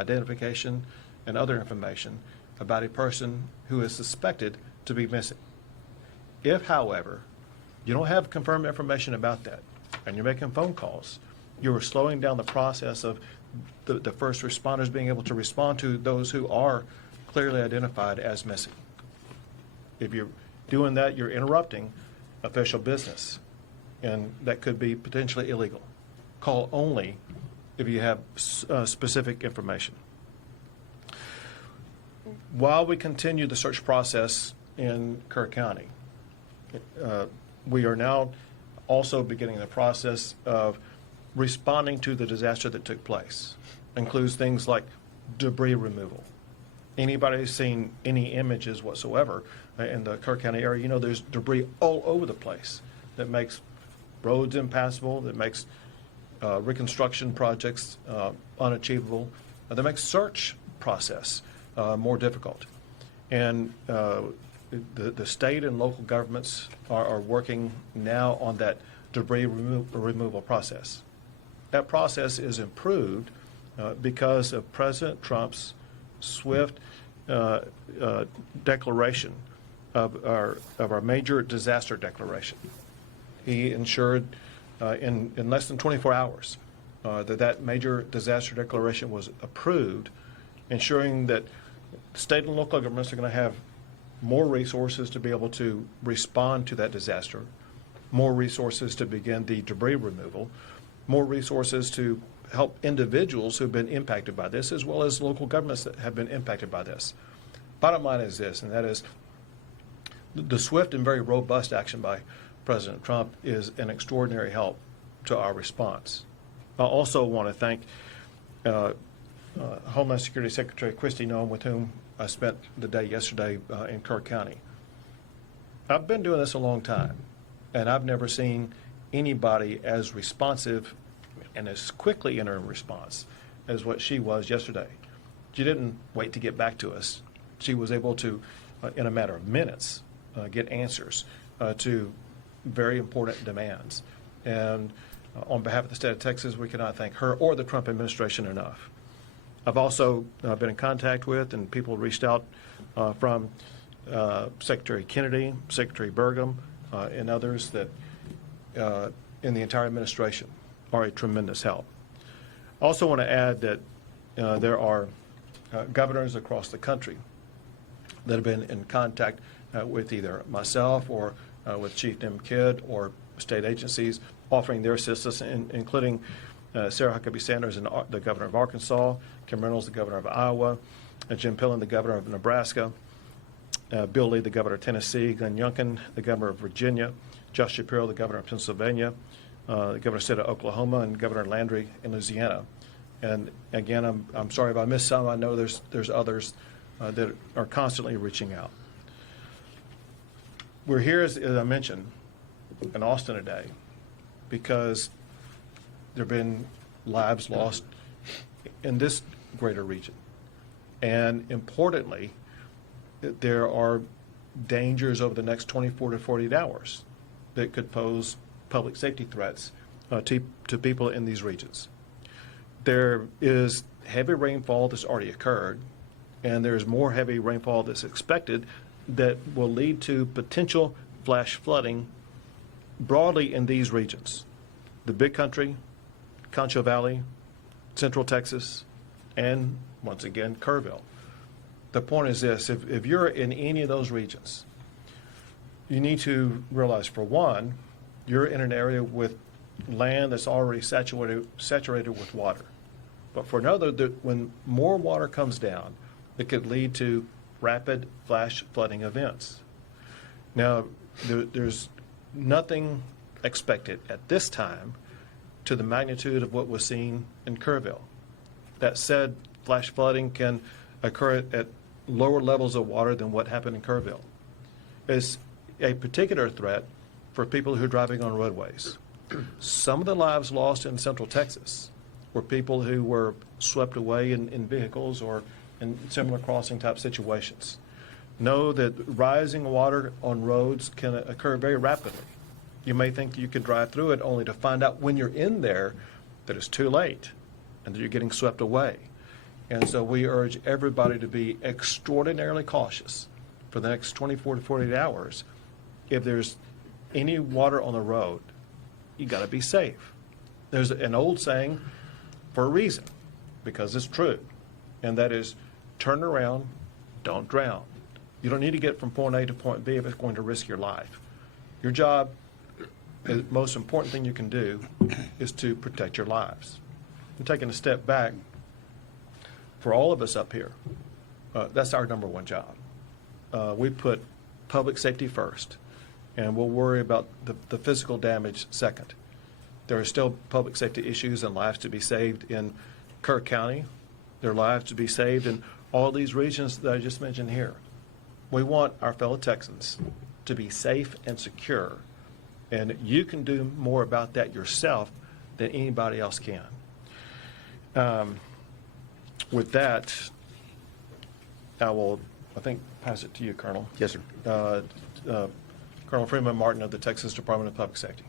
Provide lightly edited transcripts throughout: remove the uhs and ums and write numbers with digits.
identification, and other information about a person who is suspected to be missing. If, however, you don't have confirmed information about that, and you're making phone calls, you are slowing down the process of the first responders being able to respond to those who are clearly identified as missing. If you're doing that, you're interrupting official business, and that could be potentially illegal. Call only if you have specific information. While we continue the search process in Kerr County, we are now also beginning the process of responding to the disaster that took place. Includes things like debris removal. Anybody who's seen any images whatsoever in the Kerr County area, you know there's debris all over the place that makes roads impassable, that makes reconstruction projects unachievable, that makes search process more difficult. And the state and local governments are working now on that debris removal process. That process is improved because of President Trump's swift declaration of our major disaster declaration. He ensured in less than 24 hours that major disaster declaration was approved, ensuring that state and local governments are going to have more resources to be able to respond to that disaster, more resources to begin the debris removal, more resources to help individuals who have been impacted by this, as well as local governments that have been impacted by this. Bottom line is this, and that is the swift and very robust action by President Trump is an extraordinary help to our response. I also want to thank Homeland Security Secretary Kristi Noem, with whom I spent the day yesterday in Kerr County. I've been doing this a long time, and I've never seen anybody as responsive and as quickly in her response as what she was yesterday. She didn't wait to get back to us. She was able to, in a matter of minutes, get answers to very important demands. And on behalf of the state of Texas, we cannot thank her or the Trump administration enough. I've also been in contact with, and people reached out from Secretary Kennedy, Secretary Burgum, and others that in the entire administration are a tremendous help. I also want to add that there are governors across the country that have been in contact with either myself or with Chief Nim Kidd or state agencies offering their assistance, including Sarah Huckabee Sanders, the governor of Arkansas, Kim Reynolds, the governor of Iowa, Jim Pillen, the governor of Nebraska, Bill Lee, the governor of Tennessee, Glenn Youngkin, the governor of Virginia, Josh Shapiro, the governor of Pennsylvania, the governor of the state of Oklahoma, and Governor Landry in Louisiana. And again, I'm sorry if I missed some. I know there's others that are constantly reaching out. We're here, as I mentioned, in Austin today because there have been lives lost in this greater region. And importantly, there are dangers over the next 24 to 48 hours that could pose public safety threats to people in these regions. There is heavy rainfall that's already occurred, and there's more heavy rainfall that's expected that will lead to potential flash flooding broadly in these regions: the Big Country, Concho Valley, Central Texas, and once again, Kerrville. The point is this: if you're in any of those regions, you need to realize, for one, you're in an area with land that's already saturated with water. But for another, when more water comes down, it could lead to rapid flash flooding events. Now, there's nothing expected at this time to the magnitude of what was seen in Kerrville. That said, flash flooding can occur at lower levels of water than what happened in Kerrville. It's a particular threat for people who are driving on roadways. Some of the lives lost in Central Texas were people who were swept away in vehicles or in similar crossing type situations. Know that rising water on roads can occur very rapidly. You may think you can drive through it, only to find out when you're in there that it's too late and that you're getting swept away. And so we urge everybody to be extraordinarily cautious for the next 24 to 48 hours. If there's any water on the road, you got to be safe. There's an old saying for a reason, because it's true, and that is, turn around, don't drown. You don't need to get from point A to point B if it's going to risk your life. Your job, the most important thing you can do, is to protect your lives. And taking a step back, for all of us up here, that's our number one job. We put public safety first, and we'll worry about the physical damage second. There are still public safety issues and lives to be saved in Kerr County. There are lives to be saved in all these regions that I just mentioned here. We want our fellow Texans to be safe and secure, and you can do more about that yourself than anybody else can. With that, I will, I think, pass it to you, Colonel. Yes, sir. Colonel Freeman Martin of the Texas Department of Public Safety.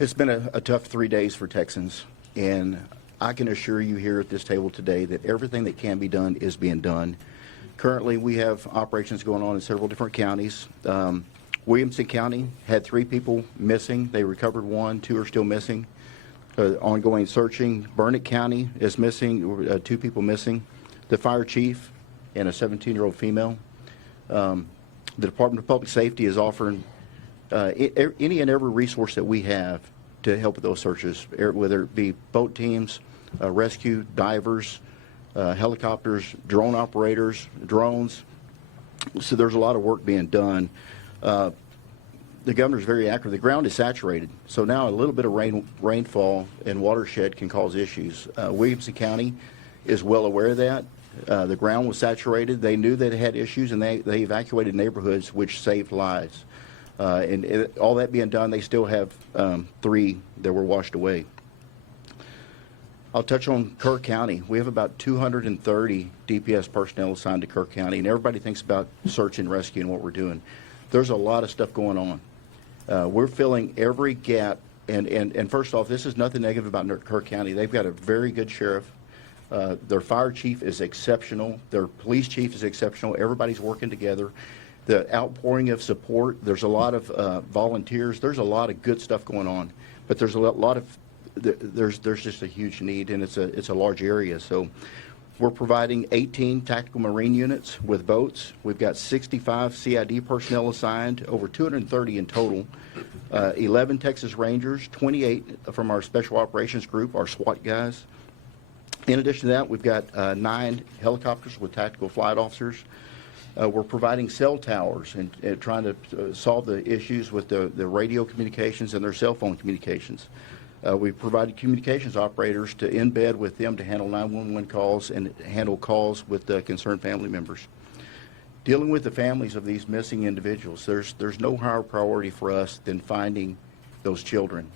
It's been a tough 3 days for Texans, and I can assure you here at this table today that everything that can be done is being done. Currently, we have operations going on in several different counties. Williamson County had 3 people missing. They recovered 1, 2 are still missing. Ongoing searching. Burnett County is missing, 2 people missing. The fire chief and a 17-year-old female. The Department of Public Safety is offering any and every resource that we have to help with those searches, whether it be boat teams, rescue, divers, helicopters, drone operators, drones. So there's a lot of work being done. The governor's very accurate. The ground is saturated, so now a little bit of rainfall and watershed can cause issues. Williamson County is well aware of that. The ground was saturated. They knew that it had issues, and they evacuated neighborhoods, which saved lives. All that being done, they still have 3 that were washed away. I'll touch on Kerr County. We have about 230 DPS personnel assigned to Kerr County, and everybody thinks about search and rescue and what we're doing. There's a lot of stuff going on. We're filling every gap, and first off, this is nothing negative about Kerr County. They've got a very good sheriff. Their fire chief is exceptional. Their police chief is exceptional. Everybody's working together. The outpouring of support, there's a lot of volunteers. There's a lot of good stuff going on, but there's a lot of there's just a huge need, and it's a large area. So we're providing 18 tactical marine units with boats. We've got 65 CID personnel assigned, over 230 in total, 11 Texas Rangers, 28 from our Special Operations Group, our SWAT guys. In addition to that, we've got 9 helicopters with tactical flight officers. We're providing cell towers and trying to solve the issues with the radio communications and their cell phone communications. We provided communications operators to embed with them to handle 911 calls and handle calls with concerned family members. Dealing with the families of these missing individuals, there's no higher priority for us than finding those children.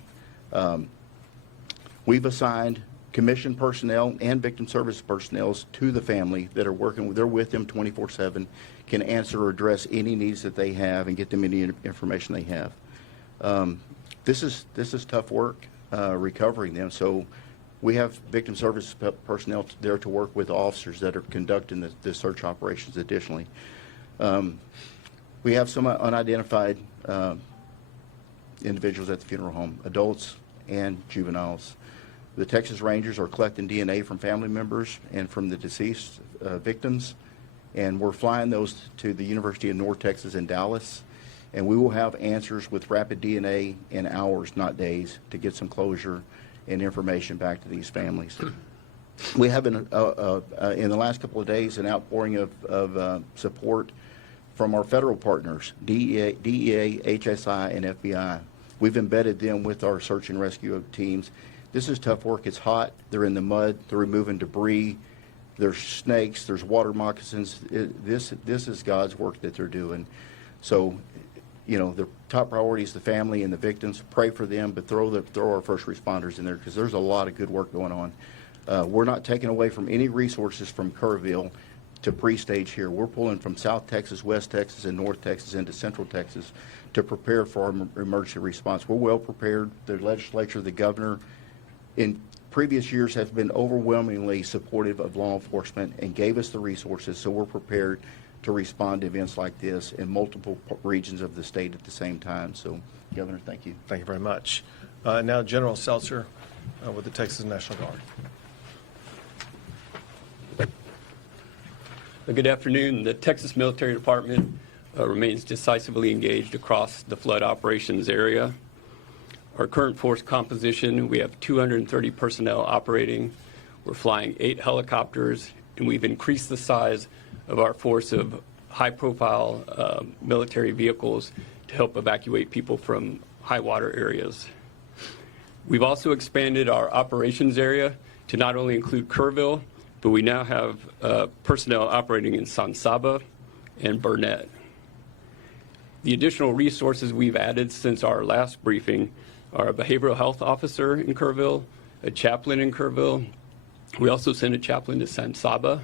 We've assigned commissioned personnel and victim service personnel to the family that are working. They're with them 24/7, can answer or address any needs that they have and get them any information they have. This is tough work, recovering them. So we have victim service personnel there to work with officers that are conducting the search operations additionally. We have some unidentified individuals at the funeral home, adults and juveniles. The Texas Rangers are collecting DNA from family members and from the deceased victims, and we're flying those to the University of North Texas in Dallas, and we will have answers with rapid DNA in hours, not days, to get some closure and information back to these families. We have, in the last couple of days, an outpouring of support from our federal partners, DEA, HSI, and FBI. We've embedded them with our search and rescue teams. This is tough work. It's hot. They're in the mud. They're removing debris. There's snakes. There's water moccasins. This is God's work that they're doing. So, you know, the top priority is the family and the victims. Pray for them, but throw our first responders in there, because there's a lot of good work going on. We're not taking away from any resources from Kerrville to pre-stage here. We're pulling from South Texas, West Texas, and North Texas into Central Texas to prepare for our emergency response. We're well prepared. The legislature, the governor, previous years have been overwhelmingly supportive of law enforcement and gave us the resources, so we're prepared to respond to events like this in multiple regions of the state at the same time. So, Governor, thank you. Thank you very much. Now, General Seltzer with the Texas National Guard. Good afternoon. The Texas Military Department remains decisively engaged across the flood operations area. Our current force composition, we have 230 personnel operating. We're flying 8 helicopters, and we've increased the size of our force of high-profile military vehicles to help evacuate people from high water areas. We've also expanded our operations area to not only include Kerrville, but we now have personnel operating in San Saba and Burnett. The additional resources we've added since our last briefing are a behavioral health officer in Kerrville, a chaplain in Kerrville. We also sent a chaplain to San Saba.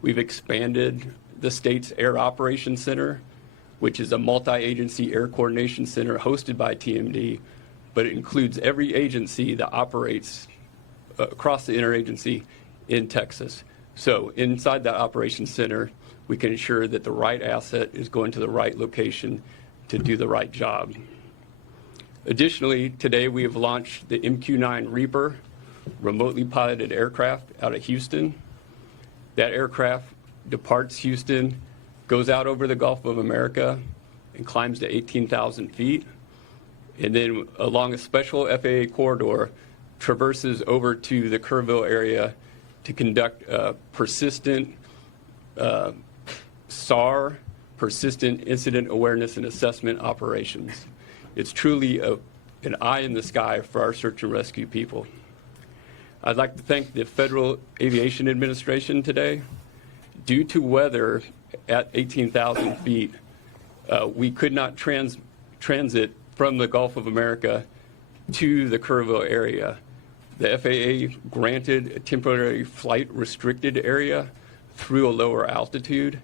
We've expanded the state's Air Operations Center, which is a multi-agency air coordination center hosted by TMD, but it includes every agency that operates across the interagency in Texas. So inside that operations center, we can ensure that the right asset is going to the right location to do the right job. Additionally, today we have launched the MQ-9 Reaper remotely piloted aircraft out of Houston. That aircraft departs Houston, goes out over the Gulf of America, and climbs to 18,000 feet, and then along a special FAA corridor, traverses over to the Kerrville area to conduct persistent SAR, persistent incident awareness and assessment operations. It's truly an eye in the sky for our search and rescue people. I'd like to thank the Federal Aviation Administration today. Due to weather at 18,000 feet, we could not transit from the Gulf of America to the Kerrville area. The FAA granted a temporary flight restricted area through a lower altitude,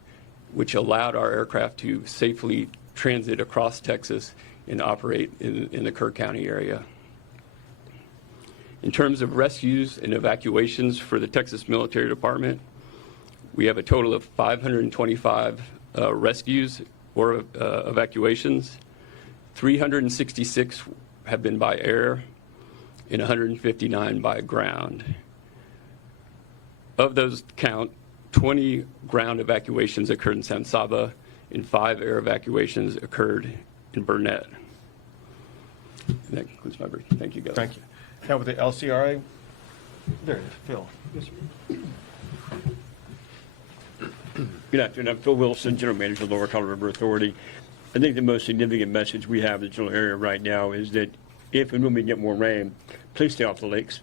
which allowed our aircraft to safely transit across Texas and operate in the Kerr County area. In terms of rescues and evacuations for the Texas Military Department, we have a total of 525 rescues or evacuations. 366 have been by air and 159 by ground. Of those count, 20 ground evacuations occurred in San Saba and 5 air evacuations occurred in Burnett. And that concludes my brief. Thank you, Governor. Thank you. Now with the LCRA, there it is, Phil. Yes, sir. Good afternoon. I'm Phil Wilson, General Manager of the Lower Colorado River Authority. I think the most significant message we have in the general area right now is that if and when we get more rain, please stay off the lakes.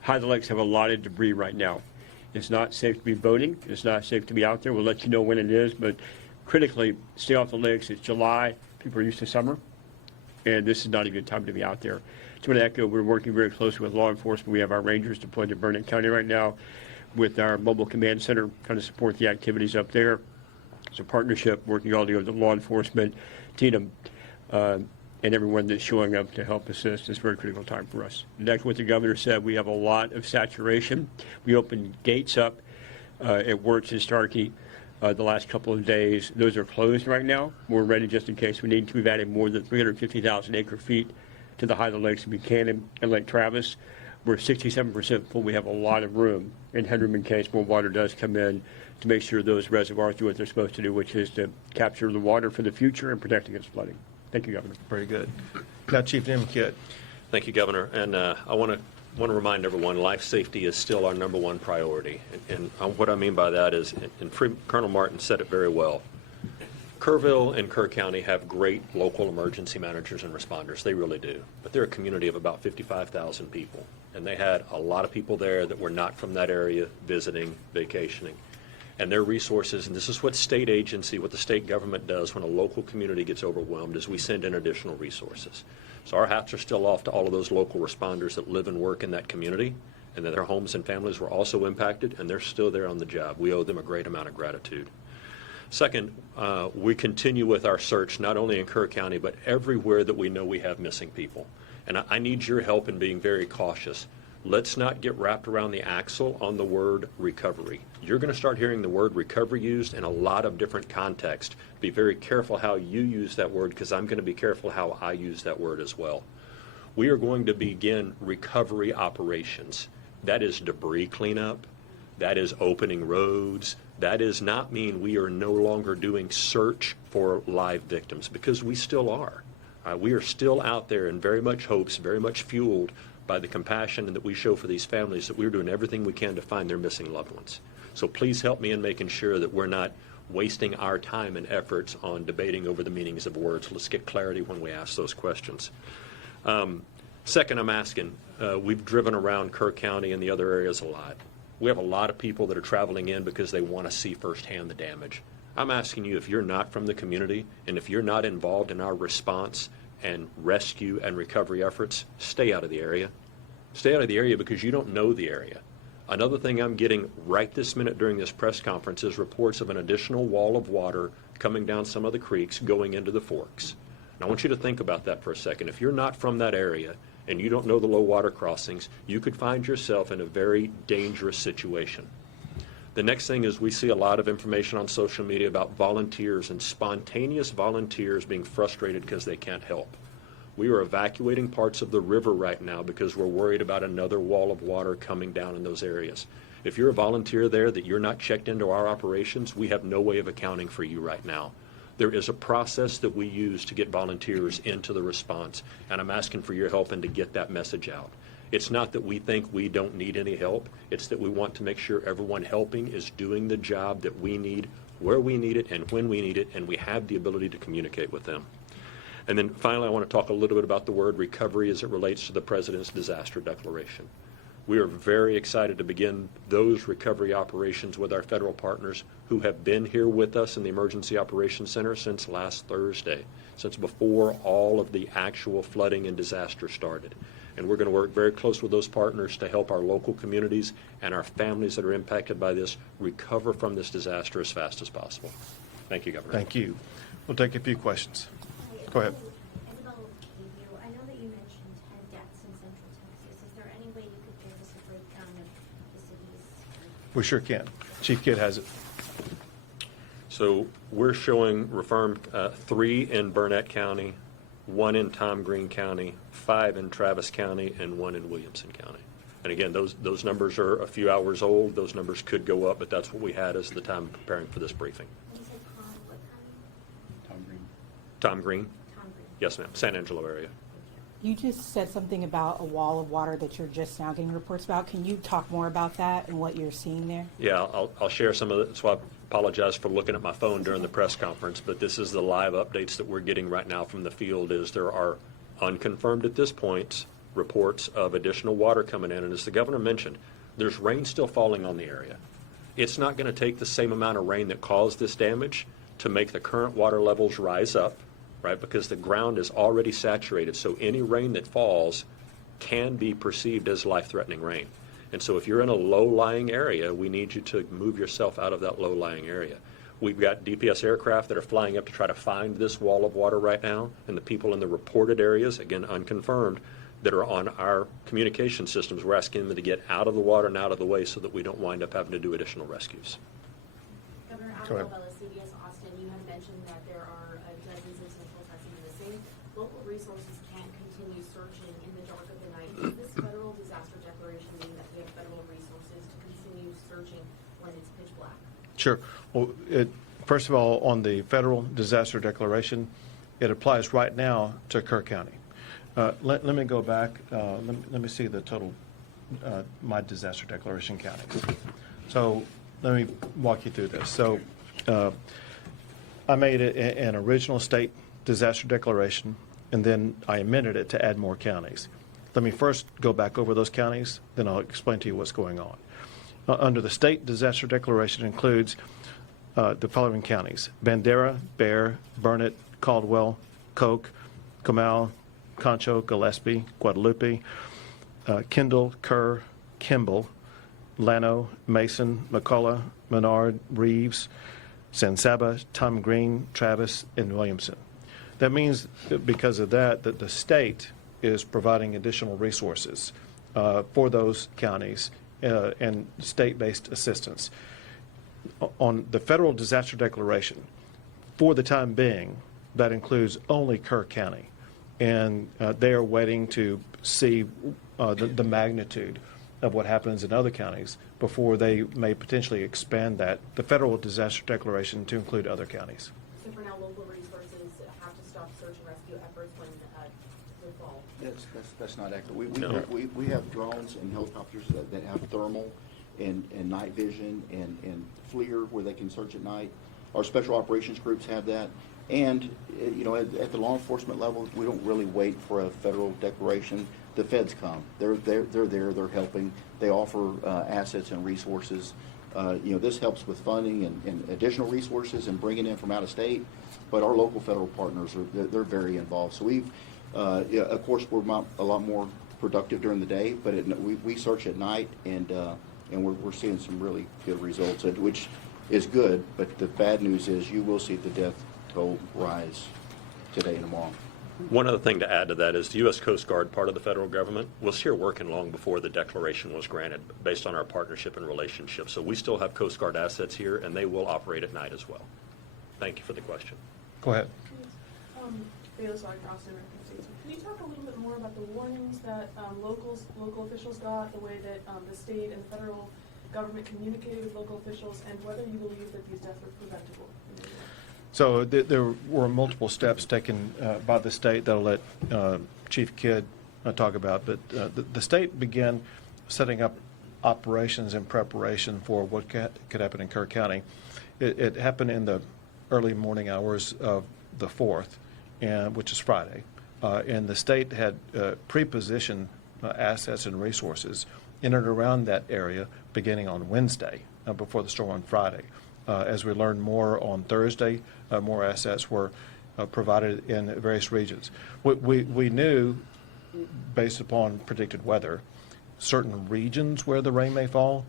High the lakes have a lot of debris right now. It's not safe to be boating. It's not safe to be out there. We'll let you know when it is, but critically, stay off the lakes. It's July. People are used to summer, and this is not a good time to be out there. To echo, we're working very closely with law enforcement. We have our rangers deployed to Burnett County right now with our mobile command center trying to support the activities up there. It's a partnership working all together with law enforcement, TDEM, and everyone that's showing up to help assist. It's a very critical time for us. Next, what the governor said, we have a lot of saturation. We opened gates up at Wirtz and Starkey the last couple of days. Those are closed right now. We're ready just in case we need to. We've added more than 350,000 acre feet to the Highland Lakes of Buchanan and Lake Travis. We're 67% full. We have a lot of room in headroom in case more water does come in to make sure those reservoirs do what they're supposed to do, which is to capture the water for the future and protect against flooding. Thank you, Governor. Very good. Now, Chief Nim Kidd. Thank you, Governor. And I want to remind everyone, life safety is still our #1 priority. And what I mean by that is, and Colonel Martin said it very well, Kerrville and Kerr County have great local emergency managers and responders. They really do. But they're a community of about 55,000 people. And they had a lot of people there that were not from that area visiting, vacationing. And their resources, and this is what state agency, what the state government does when a local community gets overwhelmed, is we send in additional resources. So our hats are still off to all of those local responders that live and work in that community, and that their homes and families were also impacted, and they're still there on the job. We owe them a great amount of gratitude. Second, we continue with our search, not only in Kerr County, but everywhere that we know we have missing people. And I need your help in being very cautious. let's not get wrapped around the axle on the word recovery. You're going to start hearing the word recovery used in a lot of different contexts. Be very careful how you use that word, because I'm going to be careful how I use that word as well. We are going to begin recovery operations. That is debris cleanup. That is opening roads. That does not mean we are no longer doing search for live victims, because we still are. We are still out there in very much hopes, very much fueled by the compassion that we show for these families, that we're doing everything we can to find their missing loved ones. So please help me in making sure that we're not wasting our time and efforts on debating over the meanings of words. Let's get clarity when we ask those questions. Second, I'm asking, we've driven around Kerr County and the other areas a lot. We have a lot of people that are traveling in because they want to see firsthand the damage. I'm asking you, if you're not from the community and if you're not involved in our response and rescue and recovery efforts, stay out of the area. Stay out of the area because you don't know the area. Another thing I'm getting right this minute during this press conference is reports of an additional wall of water coming down some of the creeks going into the forks. And I want you to think about that for a second. If you're not from that area and you don't know the low water crossings, you could find yourself in a very dangerous situation. The next thing is we see a lot of information on social media about volunteers and spontaneous volunteers being frustrated because they can't help. We are evacuating parts of the river right now because we're worried about another wall of water coming down in those areas. If you're a volunteer there that you're not checked into our operations, we have no way of accounting for you right now. There is a process that we use to get volunteers into the response, and I'm asking for your help and to get that message out. It's not that we think we don't need any help. It's that we want to make sure everyone helping is doing the job that we need, where we need it, and when we need it, and we have the ability to communicate with them. And then finally, I want to talk a little bit about the word recovery as it relates to the President's disaster declaration. We are very excited to begin those recovery operations with our federal partners who have been here with us in the Emergency Operations Center since last Thursday, since before all of the actual flooding and disaster started. And we're going to work very close with those partners to help our local communities and our families that are impacted by this recover from this disaster as fast as possible. Thank you, Governor. Thank you. We'll take a few questions. Go ahead. Isabel, I know that you mentioned 10 deaths in Central Texas. Is there any way you could give us a breakdown of the cities? We sure can. Chief Kidd has it. So we're showing reaffirmed 3 in Burnett County, 1 in Tom Green County, 5 in Travis County, and 1 in Williamson County. And again, those numbers are a few hours old. Those numbers could go up, but that's what we had as the time preparing for this briefing. You said what county? Tom Green. Tom Green? Tom Green. Yes, ma'am. San Angelo area. You just said something about a wall of water that you're just now getting reports about. Can you talk more about that and what you're seeing there? Yeah, I'll share some of it. So I apologize for looking at my phone during the press conference, but this is the live updates that we're getting right now from the field. Is there are unconfirmed at this point reports of additional water coming in. And as the governor mentioned, there's rain still falling on the area. It's not going to take the same amount of rain that caused this damage to make the current water levels rise up, right? Because the ground is already saturated. So any rain that falls can be perceived as life-threatening rain. And so if you're in a low-lying area, we need you to move yourself out of that low-lying area. We've got DPS aircraft that are flying up to try to find this wall of water right now, and the people in the reported areas, again, unconfirmed, that are on our communication systems, we're asking them to get out of the water and out of the way so that we don't wind up having to do additional rescues. Governor Go ahead. Alcala, CBS Austin, you had mentioned that there are dozens of Central Texans missing. Local resources can't continue searching in the dark of the night. Does this federal disaster declaration mean that we have federal resources to continue searching when it's pitch black? Sure. Well, first of all, on the federal disaster declaration, it applies right now to Kerr County. Let me go back. Let me see the total, my disaster declaration counties. So let me walk you through this. So I made an original state disaster declaration, and then I amended it to add more counties. Let me first go back over those counties, then I'll explain to you what's going on. Under the state disaster declaration includes the following counties: Bandera, Bear, Burnett, Caldwell, Koch, Comal, Concho, Gillespie, Guadalupe, Kendall, Kerr, Kimball, Llano, Mason, McCullough, Menard, Reeves, San Saba, Tom Green, Travis, and Williamson. That means that because of that the state is providing additional resources for those counties and state-based assistance. On the federal disaster declaration, for the time being, that includes only Kerr County. And they are waiting to see the magnitude of what happens in other counties before they may potentially expand that, the federal disaster declaration, to include other counties. So for now, local resources have to stop search and rescue efforts when the fall. That's not accurate. No. We have drones and helicopters that have thermal and night vision and FLIR where they can search at night. Our special operations groups have that. And, at the law enforcement level, we don't really wait for a federal declaration. The feds come. They're there, they're helping. They offer assets and resources. This helps with funding and additional resources and bringing in from out of state. But our local federal partners, they're very involved. So we've, of course, we're a lot more productive during the day, but we search at night, and we're seeing some really good results, which is good. But the bad news is you will see the death toll rise today and tomorrow. One other thing to add to that is the U.S. Coast Guard, part of the federal government, was here working long before the declaration was granted based on our partnership and relationship. So we still have Coast Guard assets here, and they will operate at night as well. Thank you for the question. Go ahead. Can you talk a little bit more about the warnings that local officials got, the way that the state and federal government communicated with local officials, and whether you believe that these deaths were preventable? So there were multiple steps taken by the state that I'll let Chief Kidd talk about, but the state began setting up operations in preparation for what could happen in Kerr County. It happened in the early morning hours of the 4th, which is Friday, and the state had pre-positioned assets and resources in and around that area beginning on Wednesday before the storm on Friday. As we learned more on Thursday, more assets were provided in various regions. We knew, based upon predicted weather, certain regions where the rain may fall.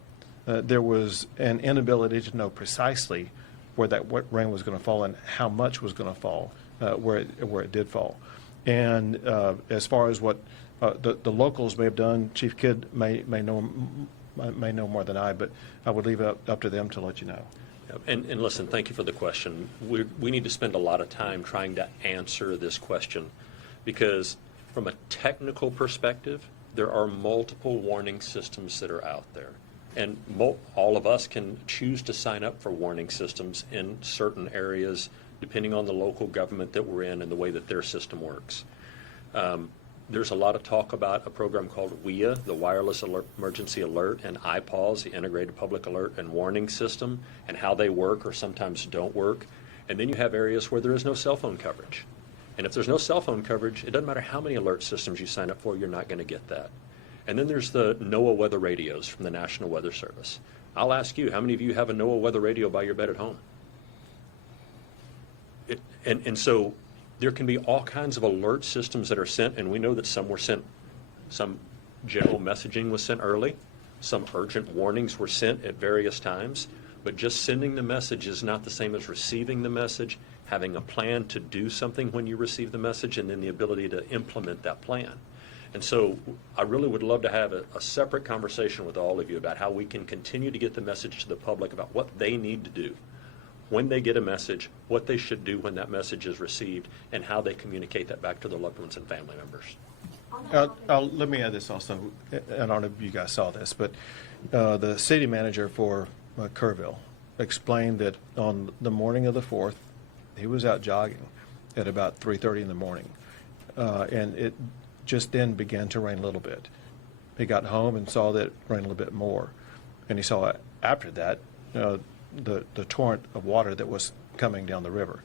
There was an inability to know precisely where that rain was going to fall and how much was going to fall where it did fall. And as far as what the locals may have done, Chief Kidd may know more than I, but I would leave it up to them to let you know. And listen, thank you for the question. We need to spend a lot of time trying to answer this question because from a technical perspective, there are multiple warning systems that are out there. And all of us can choose to sign up for warning systems in certain areas depending on the local government that we're in and the way that their system works. There's a lot of talk about a program called WIA, the Wireless Emergency Alert, and IPAWS, the Integrated Public Alert and Warning System, and how they work or sometimes don't work. And then you have areas where there is no cell phone coverage. And if there's no cell phone coverage, it doesn't matter how many alert systems you sign up for, you're not going to get that. And then there's the NOAA weather radios from the National Weather Service. I'll ask you, how many of you have a NOAA weather radio by your bed at home? And so there can be all kinds of alert systems that are sent, and we know that some were sent, some general messaging was sent early, some urgent warnings were sent at various times, but just sending the message is not the same as receiving the message, having a plan to do something when you receive the message, and then the ability to implement that plan. And so I really would love to have a separate conversation with all of you about how we can continue to get the message to the public about what they need to do when they get a message, what they should do when that message is received, and how they communicate that back to their loved ones and family members. Let me add this also. I don't know if you guys saw this, but the city manager for Kerrville explained that on the morning of the 4th, he was out jogging at about 3:30 in the morning, and it just then began to rain a little bit. He got home and saw that it rained a little bit more, and he saw after that the torrent of water that was coming down the river.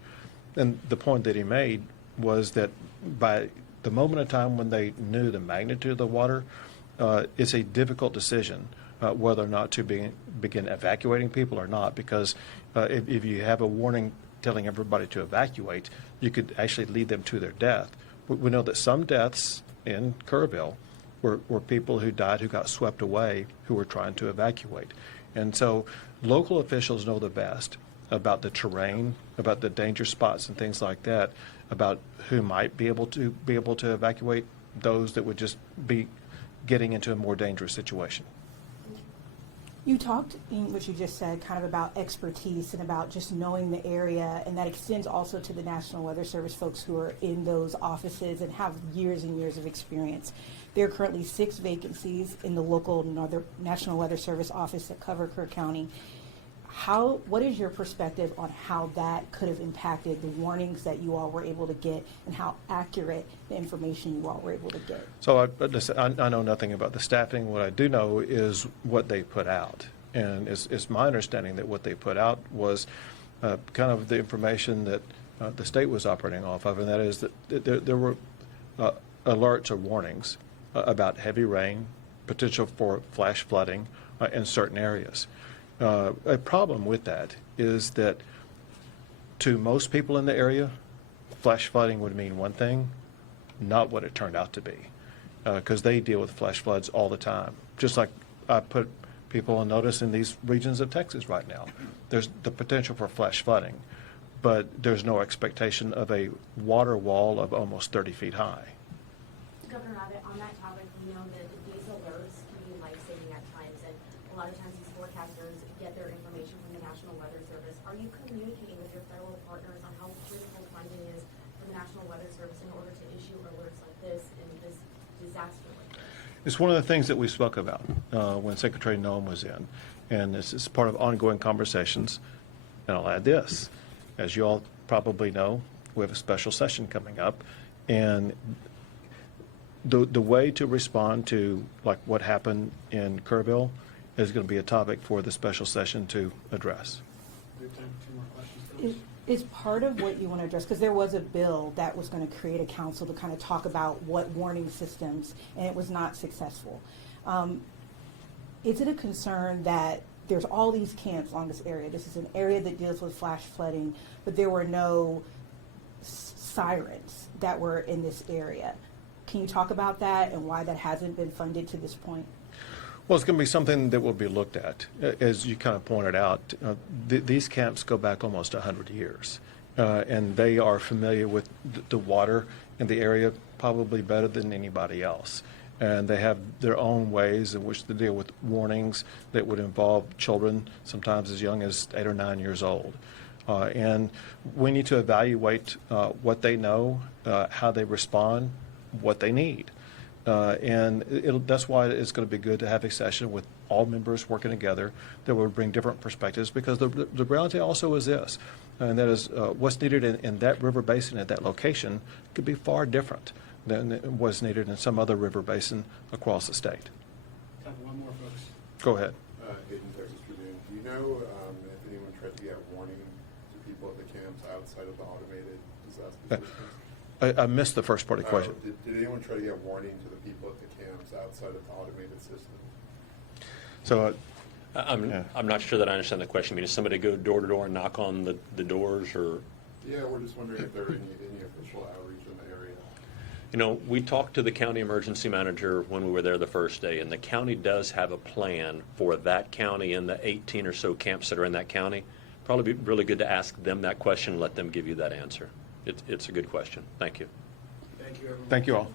And the point that he made was that by the moment of time when they knew the magnitude of the water, it's a difficult decision whether or not to begin evacuating people or not, because if you have a warning telling everybody to evacuate, you could actually lead them to their death. We know that some deaths in Kerrville were people who died who got swept away who were trying to evacuate. And so local officials know the best about the terrain, about the danger spots and things like that, about who might be able to evacuate, those that would just be getting into a more dangerous situation. You talked in what you just said kind of about expertise and about just knowing the area, and that extends also to the National Weather Service folks who are in those offices and have years and years of experience. There are currently 6 vacancies in the local National Weather Service office that cover Kerr County. What is your perspective on how that could have impacted the warnings that you all were able to get and how accurate the information you all were able to get? So I know nothing about the staffing. What I do know is what they put out. And it's my understanding that what they put out was kind of the information that the state was operating off of, and that is that there were alerts or warnings about heavy rain, potential for flash flooding in certain areas. A problem with that is that to most people in the area, flash flooding would mean one thing, not what it turned out to be, because they deal with flash floods all the time. Just like I put people on notice in these regions of Texas right now. There's the potential for flash flooding, but there's no expectation of a water wall of almost 30 feet high. Governor Abbott, on that topic, we know that these alerts can be life-saving at times, and a lot of times these forecasters get their information from the National Weather Service. Are you communicating with your federal partners on how critical funding is for the National Weather Service in order to issue alerts like this and this disaster like this? It's one of the things that we spoke about when Secretary Noem was in, and this is part of ongoing conversations. And I'll add this. As you all probably know, we have a special session coming up, and the way to respond to like what happened in Kerrville is going to be a topic for the special session to address. We have time for 2 more questions. Is part of what you want to address, because there was a bill that was going to create a council to kind of talk about what warning systems, and it was not successful. Is it a concern that there's all these camps along this area? This is an area that deals with flash flooding, but there were no sirens that were in this area. Can you talk about that and why that hasn't been funded to this point? Well, it's going to be something that will be looked at. As you kind of pointed out, these camps go back almost 100 years, and they are familiar with the water in the area probably better than anybody else. And they have their own ways in which to deal with warnings that would involve children, sometimes as young as 8 or 9 years old. And we need to evaluate what they know, how they respond, what they need. And that's why it's going to be good to have a session with all members working together that will bring different perspectives, because the reality also is this, and that is what's needed in that river basin at that location could be far different than what's needed in some other river basin across the state. Time for 1 more, folks. Go ahead. Hayden, Texas Tribune. Do you know if anyone tried to get warning to people at the camps outside of the automated disaster systems? I missed the first part of the question. Did anyone try to get warning to the people at the camps outside of the automated system? So I'm not sure that I understand the question. I mean, does somebody go door to door and knock on the doors, or? Yeah, we're just wondering if there are any official outreach in the area. You know, we talked to the county emergency manager when we were there the first day, and the county does have a plan for that county and the 18 or so camps that are in that county. Probably be really good to ask them that question and let them give you that answer. It's a good question. Thank you. Thank you, everyone. thank you all.